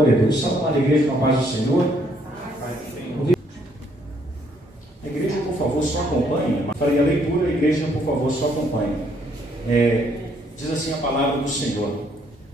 Glória a Deus. Salve lá na igreja com a paz do Senhor. A igreja, por favor, só acompanhe. Falei a leitura, a igreja, por favor, só acompanhe. Diz assim a palavra do Senhor.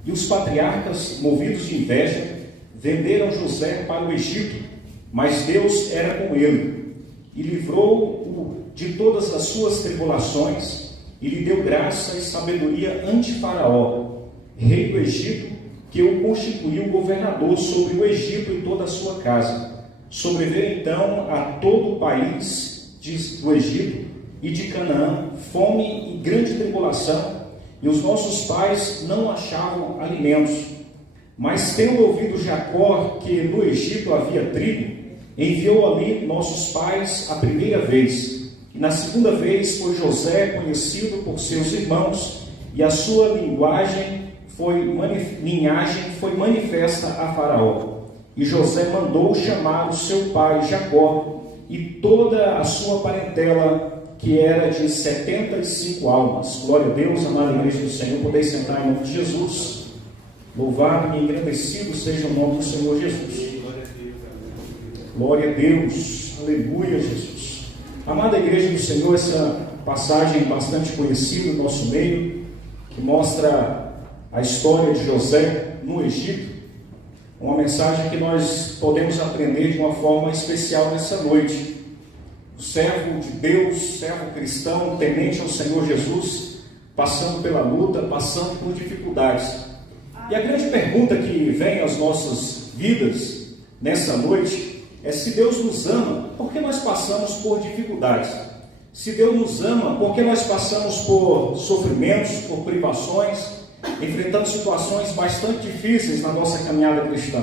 E os patriarcas, movidos de inveja, venderam José para o Egito, mas Deus era com ele, e livrou-o de todas as suas tribulações, e lhe deu graça e sabedoria ante Faraó, rei do Egito, que o constituiu governador sobre o Egito e toda a sua casa. Sobreveio então a todo o país do Egito e de Canaã fome e grande tribulação, e os nossos pais não achavam alimentos. Mas tendo ouvido Jacó que no Egito havia trigo, enviou ali nossos pais a primeira vez. E na segunda vez foi José conhecido por seus irmãos, e a sua linhagem foi manifesta a Faraó. E José mandou chamar o seu pai Jacó e toda a sua parentela, que era de 75 almas. Glória a Deus, amada igreja do Senhor. Podeis sentar em nome de Jesus. Louvado e engrandecido seja o nome do Senhor Jesus. Glória a Deus. Aleluia, Jesus. Amada igreja do Senhor, essa passagem bastante conhecida no nosso meio, que mostra a história de José no Egito, uma mensagem que nós podemos aprender de uma forma especial nessa noite. O servo de Deus, servo cristão, temente ao Senhor Jesus, passando pela luta, passando por dificuldades. E a grande pergunta que vem às nossas vidas nessa noite é: se Deus nos ama, por que nós passamos por dificuldades? Se Deus nos ama, por que nós passamos por sofrimentos, por privações, enfrentando situações bastante difíceis na nossa caminhada cristã?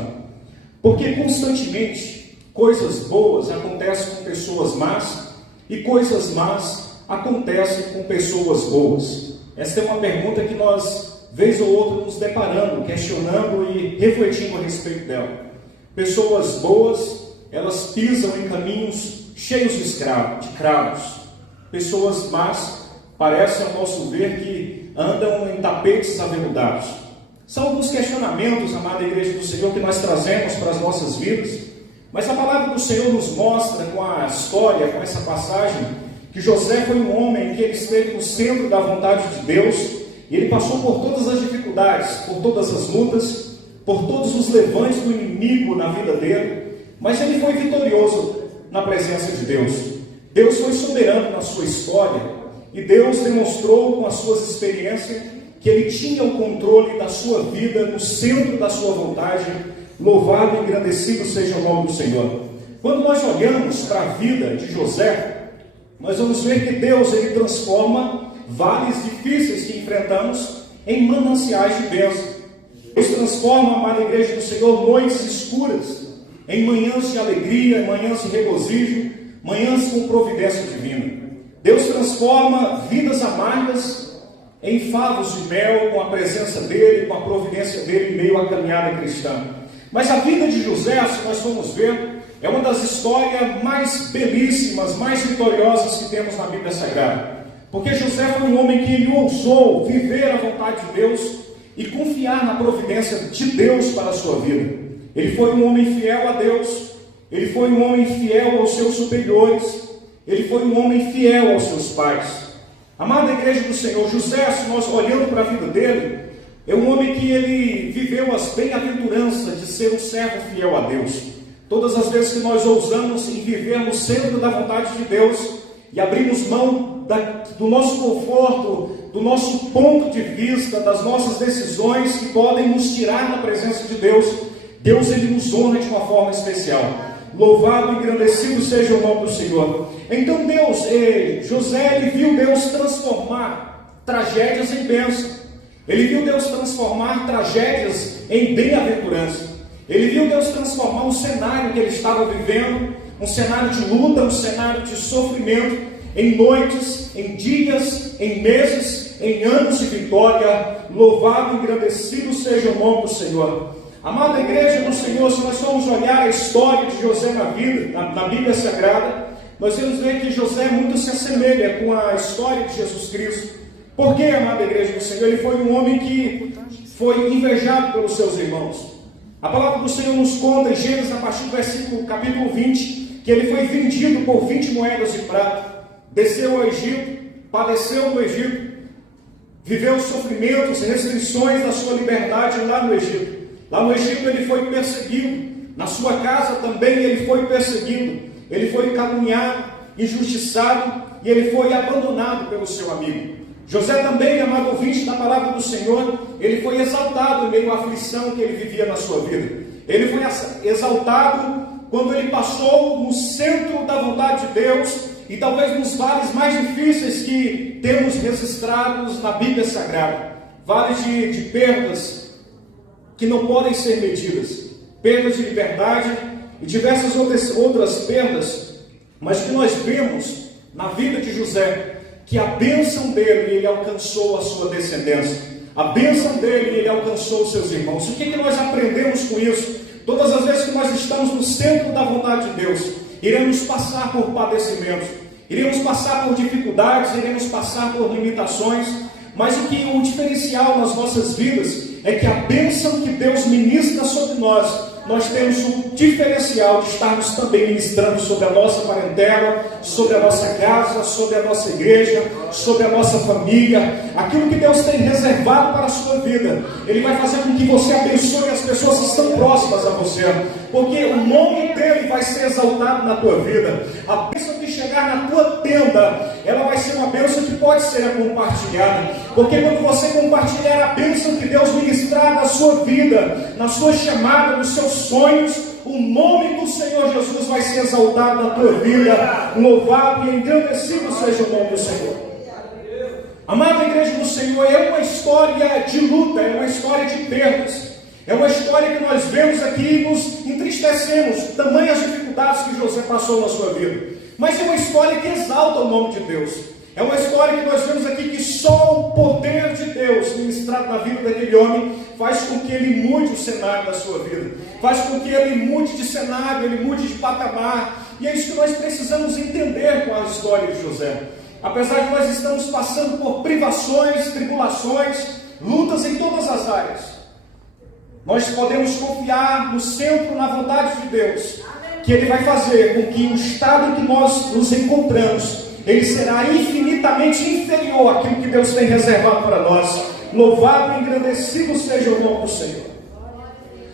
Porque constantemente coisas boas acontecem com pessoas más e coisas más acontecem com pessoas boas. Essa é uma pergunta que nós, vez ou outra, nos deparando, questionando e refletindo a respeito dela. Pessoas boas, elas pisam em caminhos cheios de cravos. Pessoas más parecem, ao nosso ver, que andam em tapetes aveludados. São alguns questionamentos, amada igreja do Senhor, que nós trazemos para as nossas vidas, mas a palavra do Senhor nos mostra, com a história, com essa passagem, que José foi um homem que ele esteve no centro da vontade de Deus, e ele passou por todas as dificuldades, por todas as lutas, por todos os levantes do inimigo na vida dele, mas ele foi vitorioso na presença de Deus. Deus foi soberano na sua história, e Deus demonstrou com as suas experiências que Ele tinha o controle da sua vida, no centro da sua vontade. Louvado e engrandecido seja o nome do Senhor. Quando nós olhamos para a vida de José, nós vamos ver que Deus, Ele transforma vales difíceis que enfrentamos em mananciais de bênção. Deus transforma, amada igreja do Senhor, noites escuras em manhãs de alegria, manhãs de regozijo, manhãs com providência divina. Deus transforma vidas amargas em favos de mel, com a presença dEle, com a providência dEle em meio à caminhada cristã. Mas a vida de José, se nós formos ver, é uma das histórias mais belíssimas, mais vitoriosas que temos na Bíblia Sagrada. Porque José foi um homem que ele ousou viver a vontade de Deus e confiar na providência de Deus para a sua vida. Ele foi um homem fiel a Deus, ele foi um homem fiel aos seus superiores, ele foi um homem fiel aos seus pais. Amada igreja do Senhor, José, se nós olhando para a vida dele, é um homem que ele viveu as bem-aventuranças de ser um servo fiel a Deus. Todas as vezes que nós ousamos em viver no centro da vontade de Deus e abrimos mão do nosso conforto, do nosso ponto de vista, das nossas decisões que podem nos tirar da presença de Deus, Deus ele nos honra de uma forma especial. Louvado e engrandecido seja o nome do Senhor. Então José, ele viu Deus transformar tragédias em bênção. Ele viu Deus transformar tragédias em bem-aventurança. Ele viu Deus transformar um cenário que ele estava vivendo, um cenário de luta, um cenário de sofrimento, em noites, em dias, em meses, em anos de vitória. Louvado e engrandecido seja o nome do Senhor. Amada igreja do Senhor, se nós formos olhar a história de José na Bíblia Sagrada, nós vamos ver que José muito se assemelha com a história de Jesus Cristo. Por quê, amada igreja do Senhor? Ele foi um homem que foi invejado pelos seus irmãos. A palavra do Senhor nos conta em Gênesis, a partir do capítulo 20, que ele foi vendido por 20 moedas de prata, desceu ao Egito, padeceu no Egito, viveu os sofrimentos, restrições da sua liberdade lá no Egito. Lá no Egito ele foi perseguido, na sua casa também ele foi perseguido, ele foi caluniado, injustiçado e ele foi abandonado pelo seu amigo. José também, amado ouvinte da palavra do Senhor, ele foi exaltado em meio à aflição que ele vivia na sua vida. Ele foi exaltado quando ele passou no centro da vontade de Deus e talvez nos vales mais difíceis que temos registrados na Bíblia Sagrada. Vales de perdas que não podem ser medidas, perdas de liberdade e diversas outras perdas, mas que nós vemos na vida de José, que a bênção dele, ele alcançou a sua descendência. A bênção dele, ele alcançou os seus irmãos. O que nós aprendemos com isso? Todas as vezes que nós estamos no centro da vontade de Deus, iremos passar por padecimentos, iremos passar por dificuldades, iremos passar por limitações, mas o diferencial nas nossas vidas é que a bênção que Deus ministra sobre nós temos o diferencial de estarmos também ministrando sobre a nossa parentela, sobre a nossa casa, sobre a nossa igreja, sobre a nossa família. Aquilo que Deus tem reservado para a sua vida, Ele vai fazer com que você abençoe as pessoas que estão próximas a você, porque o nome dEle vai ser exaltado na tua vida. A bênção que chegar na tua tenda, ela vai ser uma bênção que pode ser compartilhada, porque quando você compartilhar a bênção que Deus ministrar na sua vida, na sua chamada, nos seus sonhos, o nome do Senhor Jesus vai ser exaltado na tua vida. Louvado e engrandecido seja o nome do Senhor. Amada igreja do Senhor, é uma história de luta, é uma história de perdas, é uma história que nós vemos aqui e nos entristecemos, tamanhas dificuldades que José passou na sua vida, mas é uma história que exalta o nome de Deus. É uma história que nós vemos aqui que só o poder de Deus ministrado na vida daquele homem faz com que ele mude o cenário da sua vida, faz com que ele mude de cenário, ele mude de patamar. E é isso que nós precisamos entender com a história de José. Apesar de nós estamos passando por privações, tribulações, lutas em todas as áreas, nós podemos confiar no centro, na vontade de Deus, que Ele vai fazer com que o estado em que nós nos encontramos, ele será infinitamente inferior àquilo que Deus tem reservado para nós. Louvado e engrandecido seja o nome do Senhor.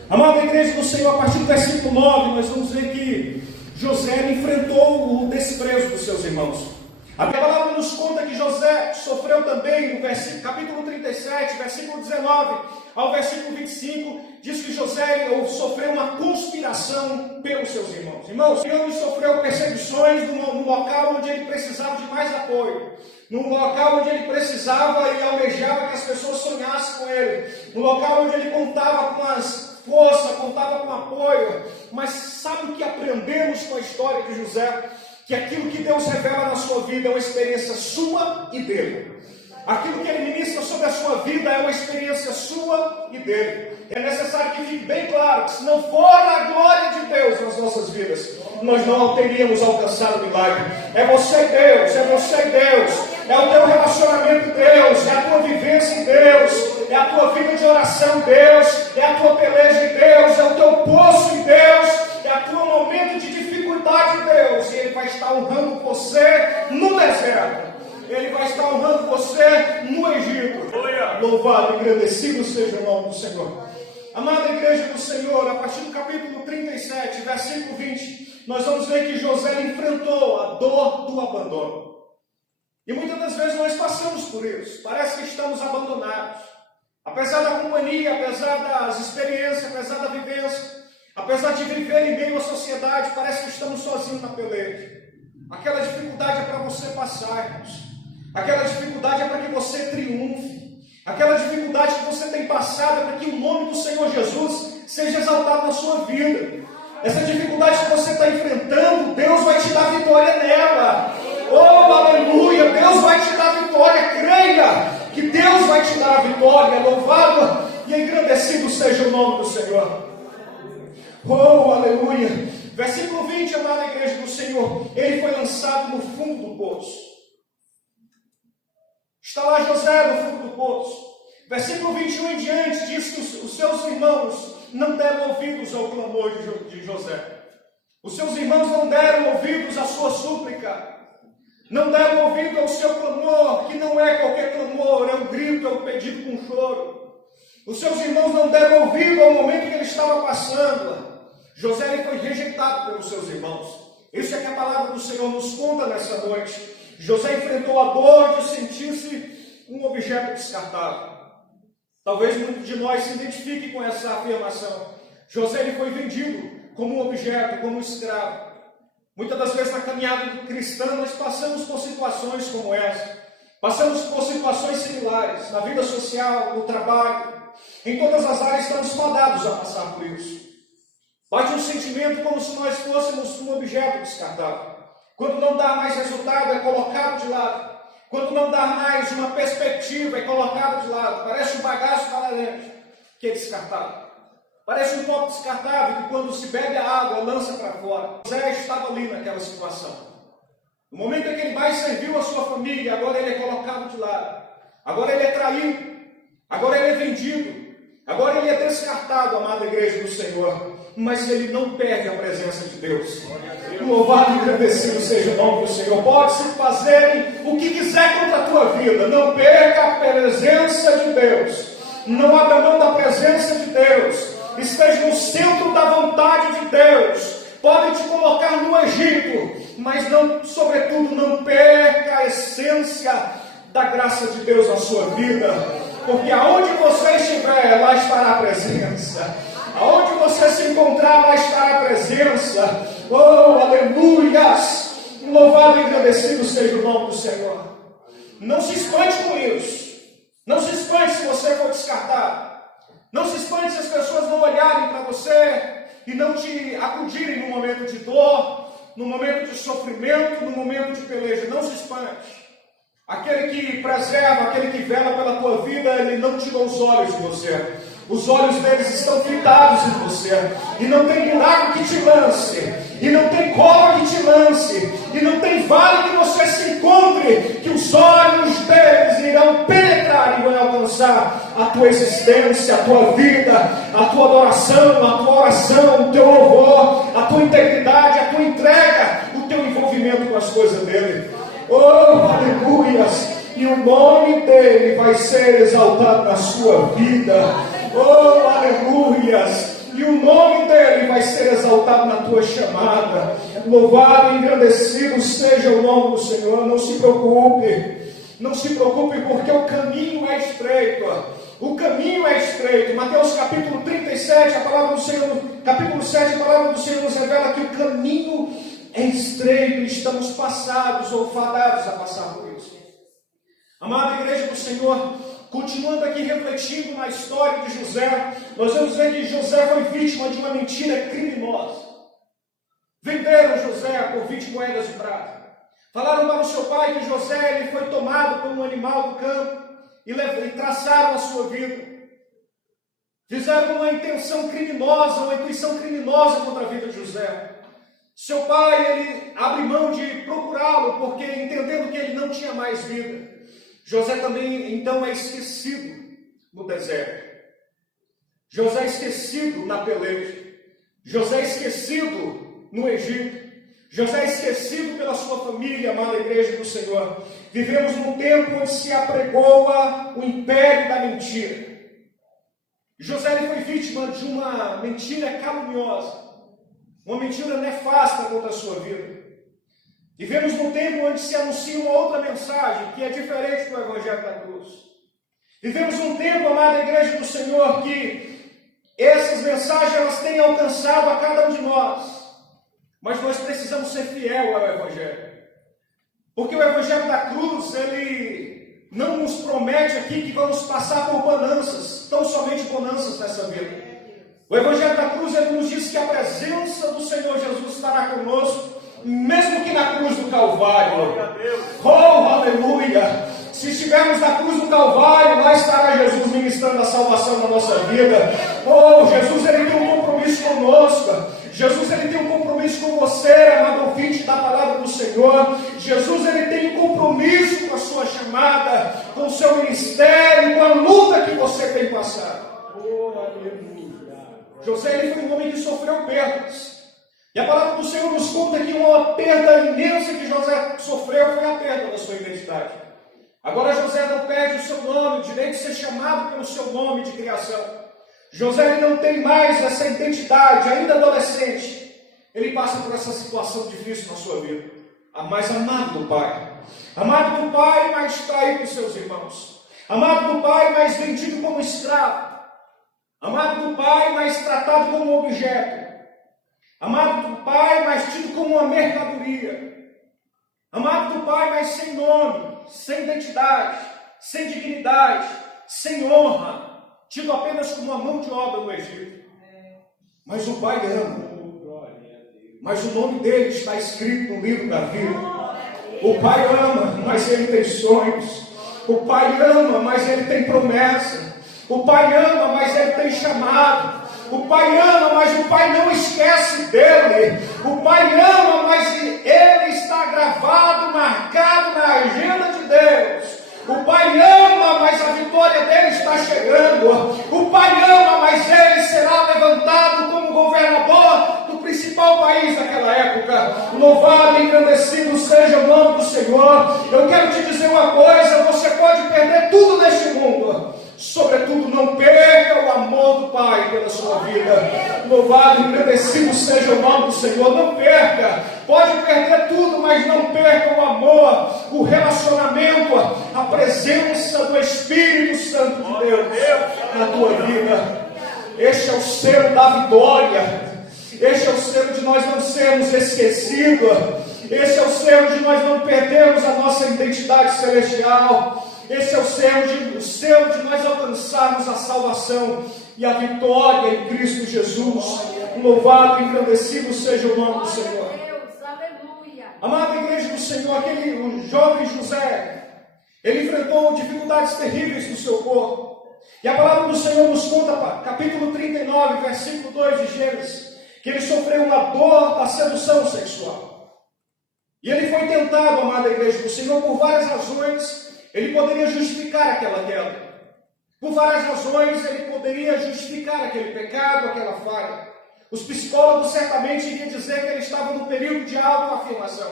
Amada igreja do Senhor, a partir do versículo 9, nós vamos ver que José enfrentou o desprezo dos seus irmãos. A palavra nos conta que José sofreu também, no capítulo 37, versículo 19 ao versículo 25, diz que José sofreu uma conspiração pelos seus irmãos. Irmãos, ele sofreu perseguições no local onde ele precisava de mais apoio, no local onde ele precisava e almejava que as pessoas sonhassem com ele, no local onde ele contava com as forças, contava com apoio. Mas sabe o que aprendemos com a história de José? Que aquilo que Deus revela na sua vida é uma experiência sua e dele. Aquilo que Ele ministra sobre a sua vida é uma experiência sua e dele. É necessário que fique bem claro que se não for a glória de Deus nas nossas vidas, nós não teríamos alcançado o milagre. É você e Deus, é você e Deus, é o teu relacionamento em Deus, é a tua vivência em Deus, é a tua vida de oração em Deus, é a tua peleja em Deus, é o teu poço em Deus, é o teu momento de dificuldade em Deus. E Ele vai estar honrando você no deserto, Ele vai estar honrando você no Egito. Louvado e engrandecido seja o nome do Senhor. Amada igreja do Senhor, a partir do capítulo 37, versículo 20, nós vamos ver que José enfrentou a dor do abandono. E muitas das vezes nós passamos por isso, parece que estamos abandonados. Apesar da companhia, apesar das experiências, apesar da vivência, apesar de viver em meio à sociedade, parece que estamos sozinhos na peleja. Aquela dificuldade é para você passar, irmãos. Aquela dificuldade é para que você triunfe. Aquela dificuldade que você tem passado é para que o nome do Senhor Jesus seja exaltado na sua vida. Essa dificuldade que você está enfrentando, Deus vai te dar vitória nela. Oh, aleluia! Deus vai te dar vitória, creia que Deus vai te dar a vitória. Louvado e engrandecido seja o nome do Senhor. Oh, aleluia! Versículo 20, amada igreja do Senhor, ele foi lançado no fundo do poço. Está lá José no fundo do poço. Versículo 21 em diante diz que os seus irmãos não deram ouvidos ao clamor de José. Os seus irmãos não deram ouvidos à sua súplica. Não deram ouvido ao seu clamor, que não é qualquer clamor, é um grito, é um pedido com choro. Os seus irmãos não deram ouvido ao momento que ele estava passando. José ele foi rejeitado pelos seus irmãos. Isso é que a palavra do Senhor nos conta nessa noite. José enfrentou a dor de sentir-se um objeto descartável. Talvez muitos de nós se identifiquem com essa afirmação. José ele foi vendido como um objeto, como um escravo. Muitas das vezes na caminhada cristã nós passamos por situações como essa. Passamos por situações similares, na vida social, no trabalho. Em todas as áreas estamos fadados a passar por isso. Bate um sentimento como se nós fôssemos um objeto descartável. Quando não dá mais resultado, é colocado de lado. Quando não dá mais uma perspectiva, é colocado de lado. Parece um bagaço para laranja, que é descartável. Parece um copo descartável que quando se bebe a água, lança para fora. José estava ali naquela situação. No momento em que ele mais serviu a sua família, agora ele é colocado de lado. Agora ele é traído. Agora ele é vendido. Agora ele é descartado, amada igreja do Senhor. Mas ele não perde a presença de Deus. Louvado e agradecido seja o nome do Senhor. Pode-se fazer o que quiser contra a tua vida. Não perca a presença de Deus. Não abra mão da presença de Deus. Esteja no centro da vontade de Deus. Pode te colocar no Egito, mas não, sobretudo, não perca a essência da graça de Deus na sua vida. Porque aonde você estiver, lá estará a presença. Aonde você se encontrar, lá estará a presença. Oh, aleluias! Louvado e agradecido seja o nome do Senhor. Não se espante com isso. Não se espante se você for descartado. Não se espante se as pessoas não olharem para você e não te acudirem no momento de dor, no momento de sofrimento, no momento de peleja. Não se espante. Aquele que preserva, aquele que vela pela tua vida, ele não tirou os olhos de você. Os olhos deles estão fitados em você. E não tem buraco que te lance. E não tem cova que te lance. E não tem vale que você se encontre, que os olhos deles irão penetrar e vão alcançar a tua existência, a tua vida, a tua adoração, a tua oração, o teu louvor, a tua integridade, a tua entrega, o teu envolvimento com as coisas dele. Oh, aleluias! E o nome dele vai ser exaltado na sua vida. Oh, aleluias! E o nome dele vai ser exaltado na tua chamada. Louvado e engrandecido seja o nome do Senhor. Não se preocupe. Não se preocupe, porque o caminho é estreito. O caminho é estreito. Mateus capítulo 37, a palavra do Senhor, capítulo 7, a palavra do Senhor nos revela que o caminho é estreito e estamos passados ou fadados a passar por isso. Amada igreja do Senhor, continuando aqui refletindo na história de José, nós vamos ver que José foi vítima de uma mentira criminosa. Venderam José por 20 moedas de prata. Falaram para o seu pai que José ele foi tomado por um animal do campo e traçaram a sua vida. Fizeram uma intenção criminosa, uma intuição criminosa contra a vida de José. Seu pai ele abre mão de procurá-lo porque entendendo que ele não tinha mais vida. José também, então, é esquecido no deserto. José é esquecido na peleja. José é esquecido no Egito. José é esquecido pela sua família, amada igreja do Senhor. Vivemos num tempo onde se apregoa o império da mentira. José ele foi vítima de uma mentira caluniosa. Uma mentira nefasta contra a sua vida. Vivemos num tempo onde se anuncia uma outra mensagem, que é diferente do Evangelho da Cruz. Vivemos num tempo, amada igreja do Senhor, que essas mensagens elas têm alcançado a cada um de nós. Mas nós precisamos ser fiel ao Evangelho. Porque o Evangelho da Cruz, ele não nos promete aqui que vamos passar por bonanças, tão somente bonanças nessa vida. O Evangelho da Cruz, ele nos diz que a presença do Senhor Jesus estará conosco, mesmo que na cruz do Calvário. Oh, aleluia! Se estivermos na cruz do Calvário, lá estará Jesus ministrando a salvação na nossa vida. Oh, Jesus, ele tem um compromisso conosco. Jesus, ele tem um compromisso com você, amado ouvinte da palavra do Senhor. Jesus, ele tem um compromisso com a sua chamada, com o seu ministério, com a luta que você tem passado. Oh, aleluia! José ele foi um homem que sofreu perdas. E a palavra do Senhor nos conta que uma perda imensa que José sofreu foi a perda da sua identidade. Agora José não perde o seu nome, o direito de ser chamado pelo seu nome de criação. José ele não tem mais essa identidade, ainda adolescente. Ele passa por essa situação difícil na sua vida. Mas amado do Pai. Amado do Pai, mas traído por seus irmãos. Amado do Pai, mas vendido como escravo. Amado do Pai, mas tratado como um objeto. Amado do Pai, mas tido como uma mercadoria. Amado do Pai, mas sem nome, sem identidade, sem dignidade, sem honra, tido apenas como uma mão de obra no Egito. Mas o Pai ama. Mas o nome dele está escrito no livro da vida. O Pai ama, mas ele tem sonhos. O Pai ama, mas ele tem promessa. O Pai ama, mas ele tem chamado. O Pai ama, mas o Pai não esquece dele. O Pai ama, mas ele está gravado, marcado na agenda de Deus. O Pai ama, mas a vitória dele está chegando. O Pai ama, mas ele será levantado como governador do principal país daquela época. Louvado e engrandecido seja o nome do Senhor. Eu quero te dizer uma coisa: você pode perder tudo neste mundo, sobretudo não perca o amor do Pai pela sua vida. Louvado e engrandecido seja o nome do Senhor. Não perca. Pode perder tudo, mas não perca o amor, o relacionamento, a presença do Espírito Santo de Deus na tua vida. Este é o selo da vitória. Este é o selo de nós não sermos esquecidos. Este é o selo de nós não perdermos a nossa identidade celestial. Esse é o selo de nós alcançarmos a salvação e a vitória em Cristo Jesus. Louvado e engrandecido seja o nome do Senhor. Amada igreja do Senhor, o jovem José, ele enfrentou dificuldades terríveis no seu corpo. E a palavra do Senhor nos conta, capítulo 39, versículo 2 de Gênesis, que ele sofreu uma dor da sedução sexual. E ele foi tentado, amada igreja do Senhor, por várias razões. Ele poderia justificar aquela queda. Por várias razões, ele poderia justificar aquele pecado, aquela falha. Os psicólogos certamente iriam dizer que ele estava num período de autoafirmação.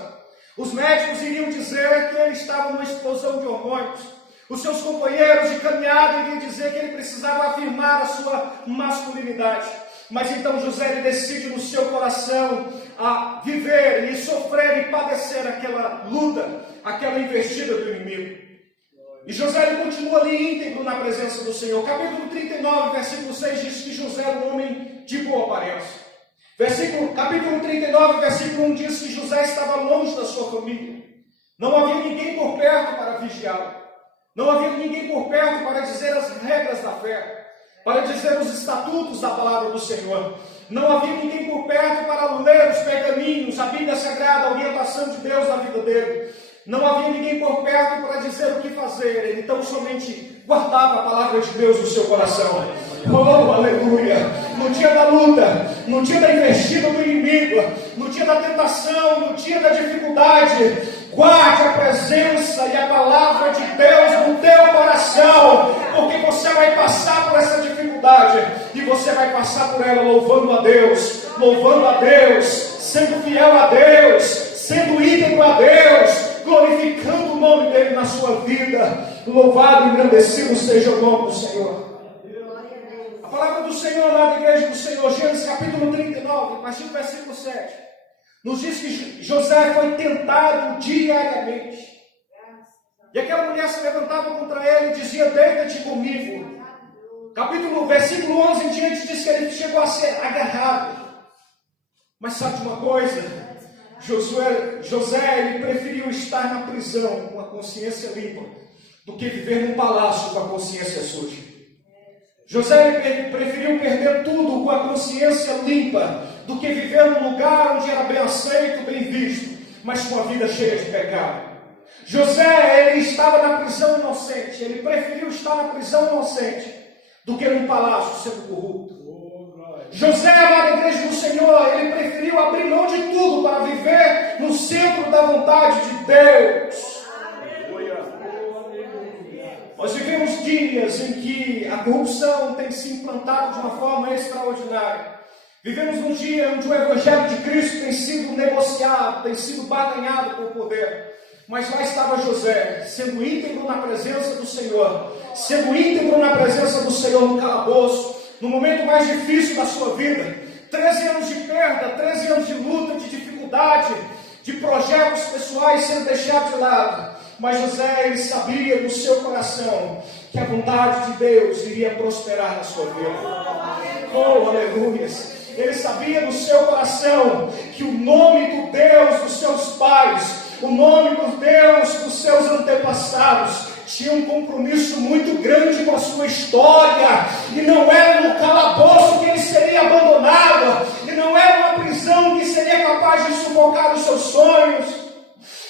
Os médicos iriam dizer que ele estava numa explosão de hormônios. Os seus companheiros de caminhada iriam dizer que ele precisava afirmar a sua masculinidade. Mas então José ele decide no seu coração a viver e sofrer e padecer aquela luta, aquela investida do inimigo. E José ele continua ali íntegro na presença do Senhor. Capítulo 39, versículo 6 diz que José era um homem de boa aparência. Capítulo 39, versículo 1 diz que José estava longe da sua família. Não havia ninguém por perto para vigiá-lo. Não havia ninguém por perto para dizer as regras da fé, para dizer os estatutos da palavra do Senhor. Não havia ninguém por perto para ler os pergaminhos, a Bíblia Sagrada, a orientação de Deus na vida dele. Não havia ninguém por perto para dizer o que fazer. Ele então somente guardava a palavra de Deus no seu coração. Oh, aleluia! No dia da luta, no dia da investida do inimigo, no dia da tentação, no dia da dificuldade, guarde a presença e a palavra de Deus no teu coração, porque você vai passar por essa dificuldade e você vai passar por ela louvando a Deus, sendo fiel a Deus, sendo íntegro a Deus, glorificando o nome dele na sua vida. Louvado e engrandecido seja o nome do Senhor. A palavra do Senhor lá da igreja do Senhor, Gênesis capítulo 39, a partir do versículo 7, nos diz que José foi tentado diariamente. E aquela mulher se levantava contra ele e dizia: deita-te comigo. Versículo 11 em diante diz que ele chegou a ser agarrado. Mas sabe de uma coisa? José ele preferiu estar na prisão com a consciência limpa do que viver num palácio com a consciência suja. José ele preferiu perder tudo com a consciência limpa do que viver num lugar onde era bem aceito, bem visto, mas com a vida cheia de pecado. José ele estava na prisão inocente, ele preferiu estar na prisão inocente do que num palácio sendo corrupto. José, amada igreja do Senhor, ele preferiu abrir mão de tudo para viver no centro da vontade de Deus. Nós vivemos dias em que que a corrupção tem se implantado de uma forma extraordinária. Vivemos num dia onde o Evangelho de Cristo tem sido negociado, tem sido barganhado por poder. Mas lá estava José, sendo íntegro na presença do Senhor, sendo íntegro na presença do Senhor no calabouço, no momento mais difícil da sua vida. 13 anos de perda, 13 anos de luta, de dificuldade, de projetos pessoais sendo deixados de lado. Mas José, ele sabia no seu coração que a vontade de Deus iria prosperar na sua vida. Oh, aleluia! Ele sabia no seu coração que o nome do Deus dos seus pais, o nome do Deus dos seus antepassados, tinha um compromisso muito grande com a sua história, e não era no calabouço que ele seria abandonado, e não era uma prisão que seria capaz de sufocar os seus sonhos,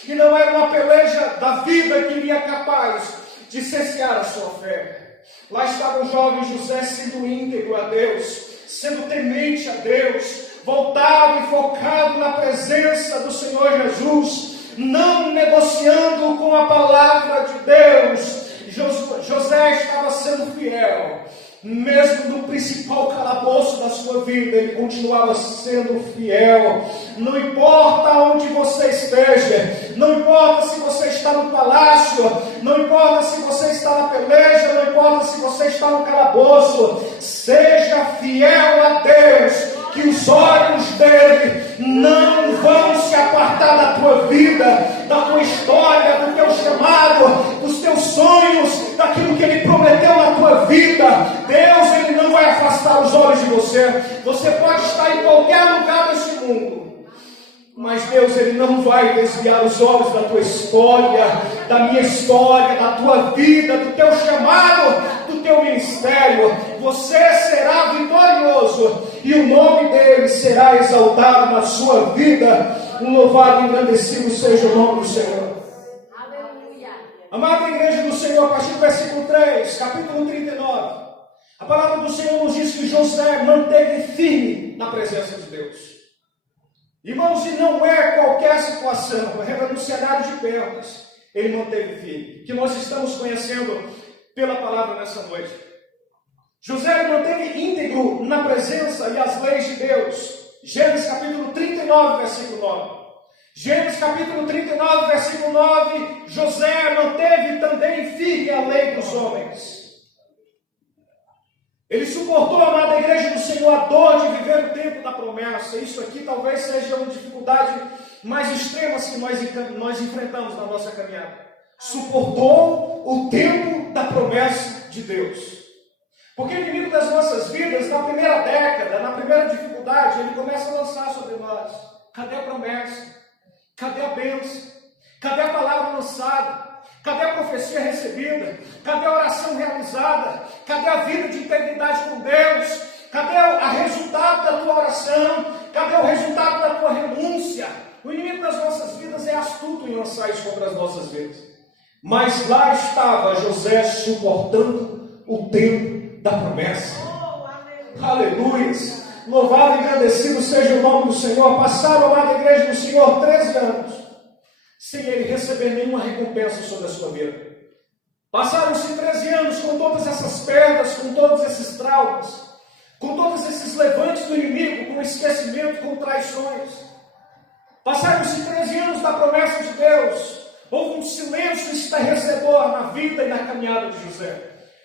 e não era uma peleja da vida que iria capaz de cessear a sua fé. Lá estava o jovem José sendo íntegro a Deus, sendo temente a Deus, voltado e focado na presença do Senhor Jesus, não negociando com a palavra de Deus. José estava sendo fiel, mesmo no principal calabouço da sua vida, ele continuava sendo fiel. Não importa onde você esteja, não importa se você está no palácio, não importa se você está na peleja, não importa se você está no calabouço, seja fiel a Deus, que os olhos dele não vão se apartar da tua vida, da tua história, do teu chamado, dos teus sonhos, daquilo que ele prometeu na tua vida. Deus, ele não vai afastar os olhos de você. Você pode estar em qualquer lugar desse mundo, mas Deus, ele não vai desviar os olhos da tua história, da minha história, da tua vida, do teu chamado, do teu ministério. Você será vitorioso e o nome dele será exaltado na sua vida. Louvado e engrandecido seja o nome do Senhor. Aleluia. Amada igreja do Senhor, a partir do versículo 3, capítulo 39, a palavra do Senhor nos diz que José manteve firme na presença de Deus. Irmãos, e não é qualquer situação, é no cenário de perdas, ele manteve firme, que nós estamos conhecendo pela palavra nessa noite. José manteve íntegro na presença e as leis de Deus. Gênesis capítulo 39, versículo 9. Gênesis capítulo 39, versículo 9, José manteve também firme a lei dos homens. Ele suportou, amada igreja do Senhor, a dor de viver o tempo da promessa. Isso aqui talvez seja uma dificuldade mais extrema que nós enfrentamos na nossa caminhada. Suportou o tempo da promessa de Deus. Porque o inimigo das nossas vidas, na primeira década, na primeira dificuldade, ele começa a lançar sobre nós. Cadê a promessa? Cadê a bênção? Cadê a palavra lançada? Cadê a profecia recebida? Cadê a oração realizada? Cadê a vida de integridade com Deus? Cadê o resultado da tua oração? Cadê o resultado da tua renúncia? O inimigo das nossas vidas é astuto em lançar isso contra as nossas vidas. Mas lá estava José suportando o tempo da promessa. Aleluia! Louvado e agradecido seja o nome do Senhor. Passaram, amada igreja do Senhor, 13 anos sem ele receber nenhuma recompensa sobre a sua vida. Passaram-se 13 anos com todas essas perdas, com todos esses traumas, com todos esses levantes do inimigo, com esquecimento, com traições. Passaram-se 13 anos da promessa de Deus. Houve um silêncio estarrecedor na vida e na caminhada de José.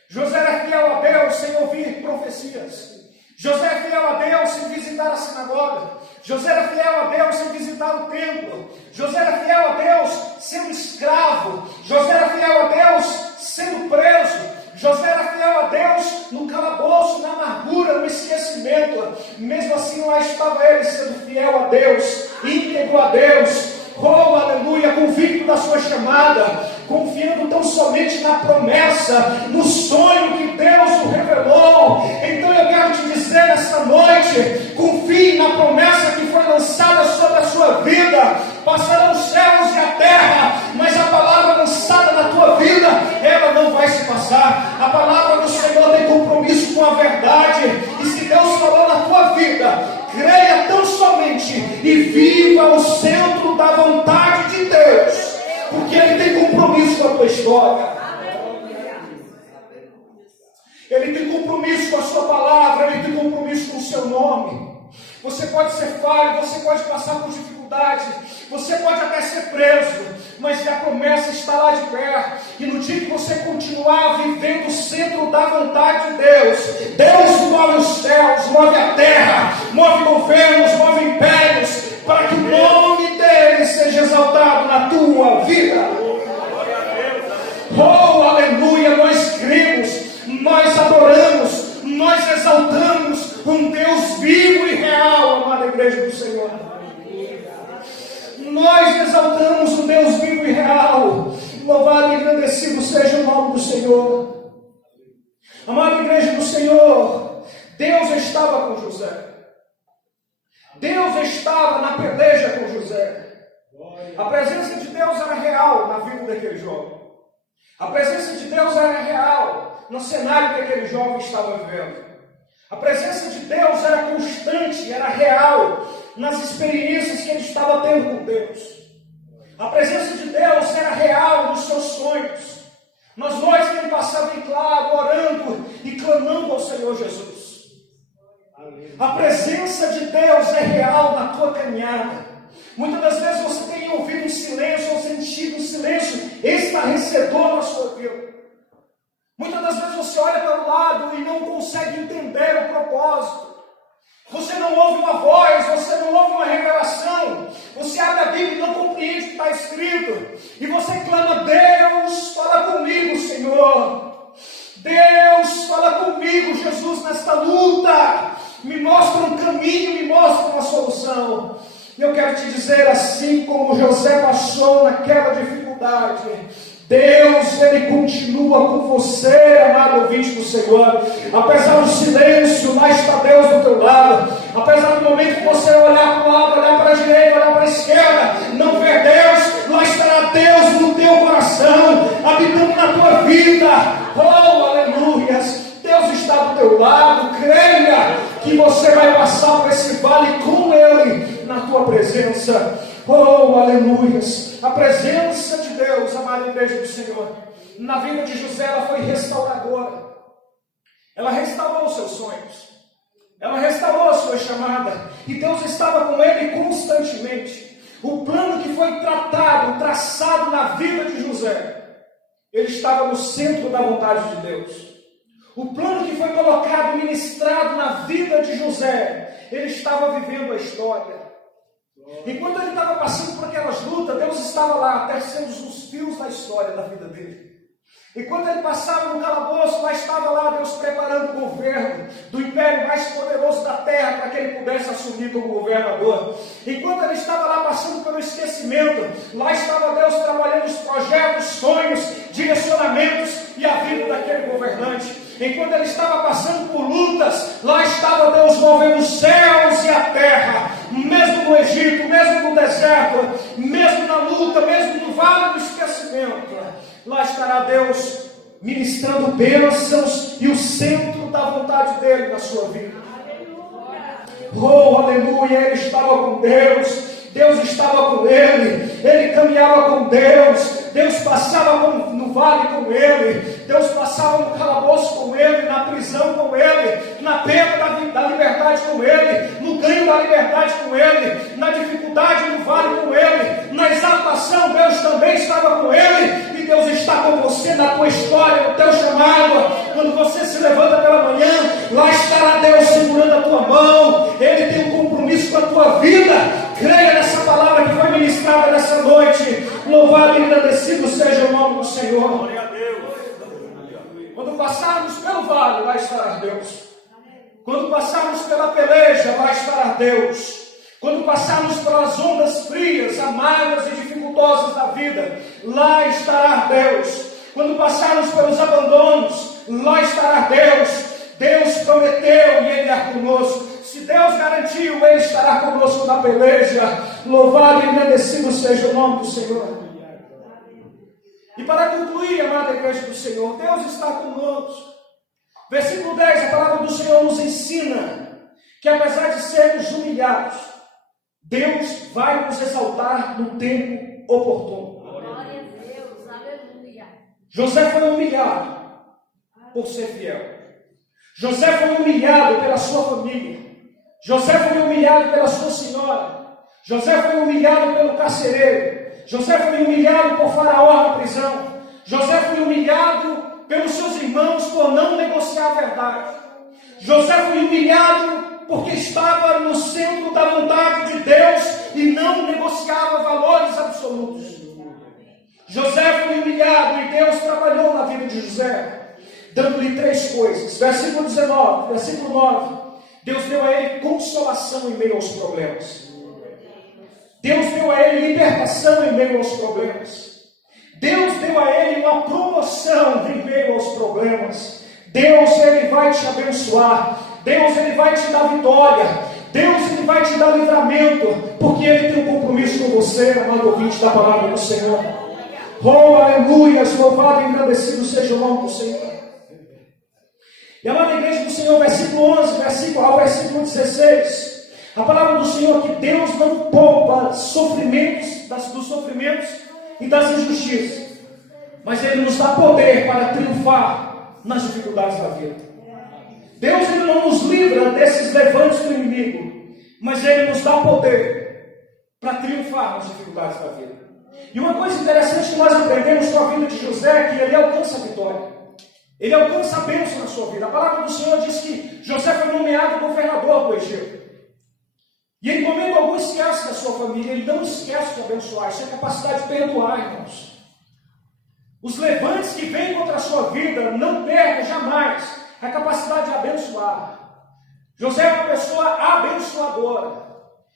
José era fiel a Deus sem ouvir profecias. José era fiel a Deus sem visitar a sinagoga. José era fiel a Deus sem visitar o templo. José era fiel a Deus sendo escravo. José era fiel a Deus sendo preso. José era fiel a Deus no calabouço, na amargura, no esquecimento. Mesmo assim lá estava ele sendo fiel a Deus, íntegro a Deus. Oh, aleluia, convicto da sua chamada, confiando tão somente na promessa, no sonho que Deus o revelou. Então eu quero te dizer nesta noite, confie na promessa que foi lançada sobre a sua vida. Passarão os céus e a terra, mas a palavra lançada na tua vida, ela não vai se passar. A palavra do Senhor tem compromisso com a verdade, e se Deus falou na tua vida, creia tão somente e viva o centro da vontade de Deus, porque Ele tem compromisso com a tua história. Ele tem compromisso com a sua palavra, ele tem compromisso com o seu nome. Você pode ser falho, você pode passar por dificuldades, você pode até ser preso, mas a promessa está lá de pé. E no dia que você continuar vivendo o centro da vontade de Deus, Deus move os céus, move a terra, move governos, move impérios, para que o nome dele seja exaltado na tua vida. Oh, aleluia, nós cremos, nós adoramos, nós exaltamos um Deus vivo e real, amada igreja do Senhor. Nós exaltamos um Deus vivo e real. Louvado e agradecido seja o nome do Senhor. Amada igreja do Senhor, Deus estava com José. Deus estava na peleja com José. A presença de Deus era real na vida daquele jovem. A presença de Deus era real no cenário que aquele jovem estava vivendo. A presença de Deus era constante, era real nas experiências que ele estava tendo com Deus. A presença de Deus era real nos seus sonhos, nas noites que ele passava em claro, orando e clamando ao Senhor Jesus. A presença de Deus é real na tua caminhada. Muitas das vezes você tem ouvido um silêncio ou sentido um silêncio estarrecedor na sua vida. Muitas das vezes você olha para o lado e não consegue entender o propósito. Você não ouve uma voz, você não ouve uma revelação. Você abre a Bíblia e não compreende o que está escrito. E você clama: Deus, fala comigo, Senhor. Deus, fala comigo, Jesus, nesta luta. Me mostra um caminho, me mostra uma solução. E eu quero te dizer, assim como José passou naquela dificuldade, Deus, ele continua com você, amado ouvinte do Senhor. Apesar do silêncio, lá está Deus do teu lado. Apesar do momento que você olhar para o lado, olhar para a direita, olhar para a esquerda, não ver Deus, lá estará Deus no teu coração, habitando na tua vida. Oh, aleluias! Deus está do teu lado. Creia que você vai passar por esse vale com Ele na tua presença. Oh, aleluias! A presença de Deus, amada igreja do Senhor, na vida de José, ela foi restauradora. Ela restaurou os seus sonhos. Ela restaurou a sua chamada. E Deus estava com ele constantemente. O plano que foi traçado na vida de José, ele estava no centro da vontade de Deus. O plano que foi colocado, ministrado na vida de José, ele estava vivendo a história. Enquanto ele estava passando por aquelas lutas, Deus estava lá, tecendo os fios da história da vida dele. Enquanto ele passava no calabouço, lá estava lá Deus preparando o governo do império mais poderoso da terra, para que ele pudesse assumir como governador. Enquanto ele estava lá passando pelo esquecimento, lá estava Deus trabalhando os projetos, sonhos, direcionamentos e a vida daquele governante. Enquanto ele estava passando por lutas, lá estava Deus movendo os céus e a terra, mesmo no Egito, mesmo no deserto, mesmo na luta, mesmo no vale do esquecimento. Lá estará Deus ministrando bênçãos e o centro da vontade dele na sua vida. Oh, aleluia! Ele estava com Deus. Deus estava com ele caminhava com Deus passava no vale com ele, Deus passava no calabouço com ele, na prisão com ele, na perda da liberdade com ele, no ganho da liberdade com ele, na dificuldade do vale com ele, na exaltação Deus também estava com ele, e Deus está com você na tua história, no teu chamado. Quando você se levanta pela manhã, lá estará Deus segurando a tua mão, ele tem um compromisso com a tua vida. Creia nessa palavra que foi ministrada nessa noite. Louvado e agradecido seja o nome do Senhor. Glória a Deus. Quando passarmos pelo vale, lá estará Deus. Quando passarmos pela peleja, lá estará Deus. Quando passarmos pelas ondas frias, amargas e dificultosas da vida, lá estará Deus. Quando passarmos pelos abandonos, lá estará Deus. Deus prometeu e Ele é conosco. Se Deus garantiu, Ele estará conosco na peleja. Louvado e agradecido seja o nome do Senhor. E para concluir, amada igreja do Senhor, Deus está conosco. Versículo 10, a palavra do Senhor nos ensina que apesar de sermos humilhados, Deus vai nos exaltar no tempo oportuno. Glória a Deus, aleluia. José foi humilhado por ser fiel. José foi humilhado pela sua família. José foi humilhado pela sua senhora. José foi humilhado pelo carcereiro. José foi humilhado por Faraó na prisão. José foi humilhado pelos seus irmãos por não negociar a verdade. José foi humilhado porque estava no centro da vontade de Deus e não negociava valores absolutos. José foi humilhado e Deus trabalhou na vida de José, dando-lhe 3 coisas. Versículo 19, versículo 9. Deus deu a ele consolação em meio aos problemas. Deus deu a ele libertação em meio aos problemas. Deus deu a ele uma promoção em meio aos problemas. Deus, ele vai te abençoar. Deus, ele vai te dar vitória. Deus, ele vai te dar livramento, porque ele tem um compromisso com você, amado ouvinte da palavra do Senhor. Oh, aleluia, louvado e engrandecido seja o nome do Senhor. E a amada igreja do Senhor, versículo 11, versículo 16. A palavra do Senhor é que Deus não poupa dos sofrimentos e das injustiças, mas Ele nos dá poder para triunfar nas dificuldades da vida. Deus, ele não nos livra desses levantes do inimigo, mas Ele nos dá poder para triunfar nas dificuldades da vida. E uma coisa interessante que nós aprendemos com a vida de José é que ele alcança a vitória. Ele alcança a bênção na sua vida. A palavra do Senhor diz que José foi nomeado governador do Egito. E em momento algum esquece da sua família. Ele não esquece de abençoar. Isso é capacidade de perdoar, irmãos. Os levantes que vêm contra a sua vida, não perca jamais a capacidade de abençoar. José é uma pessoa abençoadora.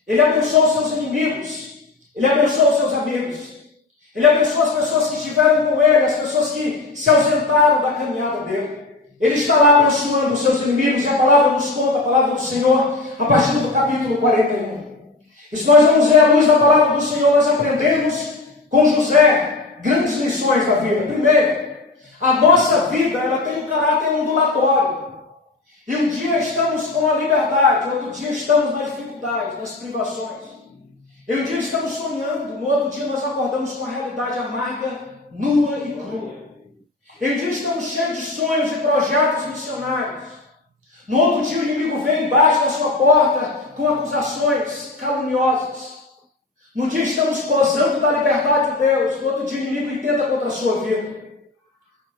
Ele abençoa os seus inimigos. Ele abençoa os seus amigos. Ele abençoa as pessoas que estiveram com ele, as pessoas que se ausentaram da caminhada dele. Ele está lá abençoando os seus inimigos, e a palavra nos conta, a palavra do Senhor, a partir do capítulo 41. E se nós vamos ver a luz da palavra do Senhor, nós aprendemos com José grandes lições da vida. Primeiro, a nossa vida ela tem um caráter ondulatório. E um dia estamos com a liberdade, outro dia estamos na dificuldade, nas privações. E um dia estamos sonhando, no outro dia nós acordamos com a realidade amarga, nua e crua. E um dia estamos cheios de sonhos e projetos missionários. No outro dia o inimigo vem embaixo da sua porta com acusações caluniosas. No dia estamos gozando da liberdade de Deus, no outro dia o inimigo intenta contra a sua vida.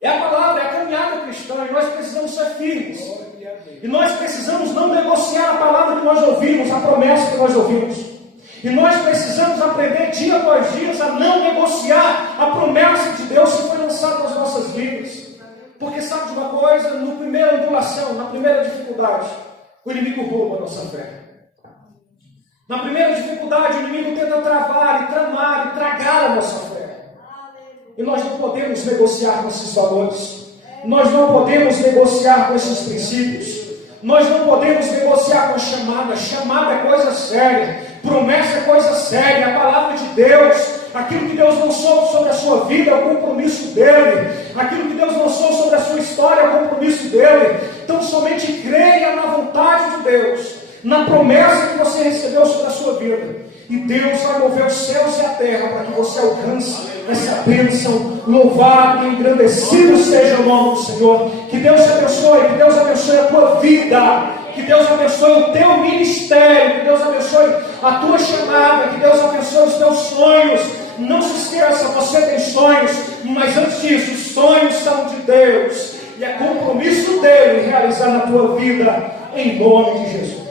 É a palavra, é a caminhada cristã, e nós precisamos ser firmes. E nós precisamos não negociar a palavra que nós ouvimos, a promessa que nós ouvimos. E nós precisamos aprender dia após dia a não negociar a promessa de Deus que foi lançada nas nossas vidas. Porque sabe de uma coisa? Na primeira ondulação, na primeira dificuldade, o inimigo rouba a nossa fé. Na primeira dificuldade, o inimigo tenta travar e tramar e tragar a nossa fé. E nós não podemos negociar com esses valores. Nós não podemos negociar com esses princípios. Nós não podemos negociar com a chamada. Chamada é coisa séria. Promessa é coisa séria, a palavra de Deus, aquilo que Deus lançou sobre a sua vida é o compromisso dele, aquilo que Deus lançou sobre a sua história é o compromisso dele. Então somente creia na vontade de Deus, na promessa que você recebeu sobre a sua vida, e Deus vai mover os céus e a terra para que você alcance essa bênção. Louvado e engrandecido seja o nome do Senhor. Que Deus te abençoe, que Deus abençoe a tua vida, que Deus abençoe o teu ministério, que Deus abençoe a tua chamada, que Deus abençoe os teus sonhos. Não se esqueça, você tem sonhos, mas antes disso, os sonhos são de Deus, e é compromisso dele realizar na tua vida, em nome de Jesus.